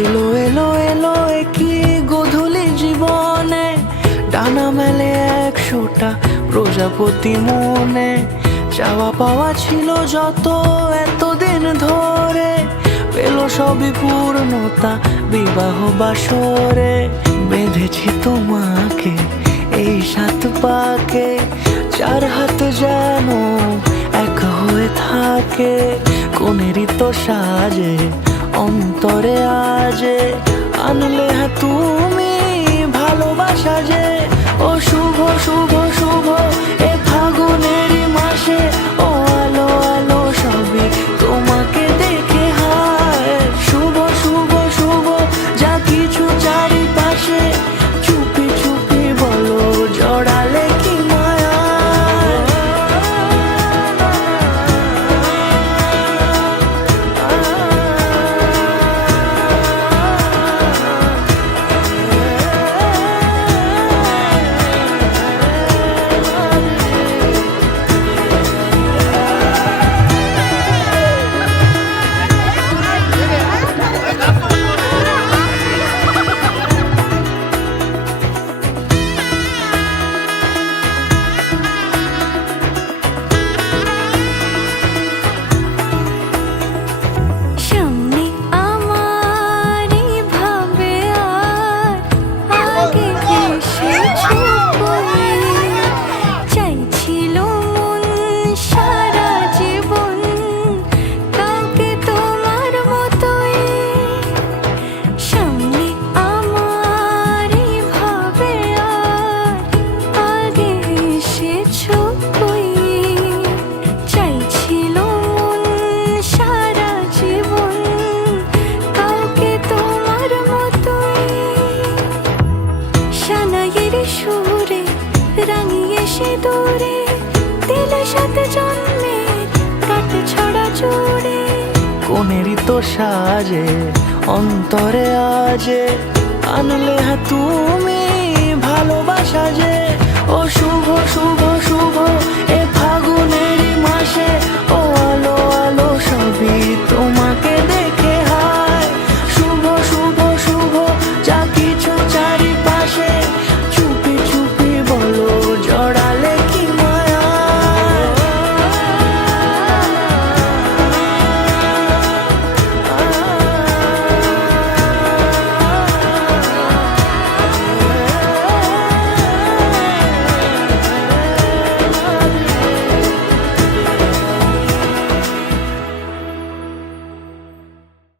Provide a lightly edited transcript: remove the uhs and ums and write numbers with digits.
এলো এলো এলো কি গোধূলি জীবনে, ডানা মেলে 100টা প্রজাপতি মনে। চাওয়া পাওয়া ছিল যত এতদিন ধরে, পেল সবই পূর্ণতা বিবাহ বাসরে। বেঁধেছি তোমাকে এই 7 পাকে, 4 হাত যেন এক হয়ে থাকে। কোনেরই তো সাজে অন্তরে আজে, আনলে তুমি ভালোবাসা যে। ও শুভ শুভ শুভ এ ফাগুনেরই মাসে, ও আলো আলো সবই তোমাকে দেখে হায়। শুভ শুভ শুভ যা কিছু চারিপাশে, চুপি চুপি বলো জড়ালে কি মায়া। সুরে রাঙিয়ে সে দূরে, দিলে 7 জন্মের কাট ছড়া জোড়ে। কোনেরই তো সাজে অন্তরে আজে, আনলে তুমি ভালোবাসা যে। ও শুভ শুভ শুভ এ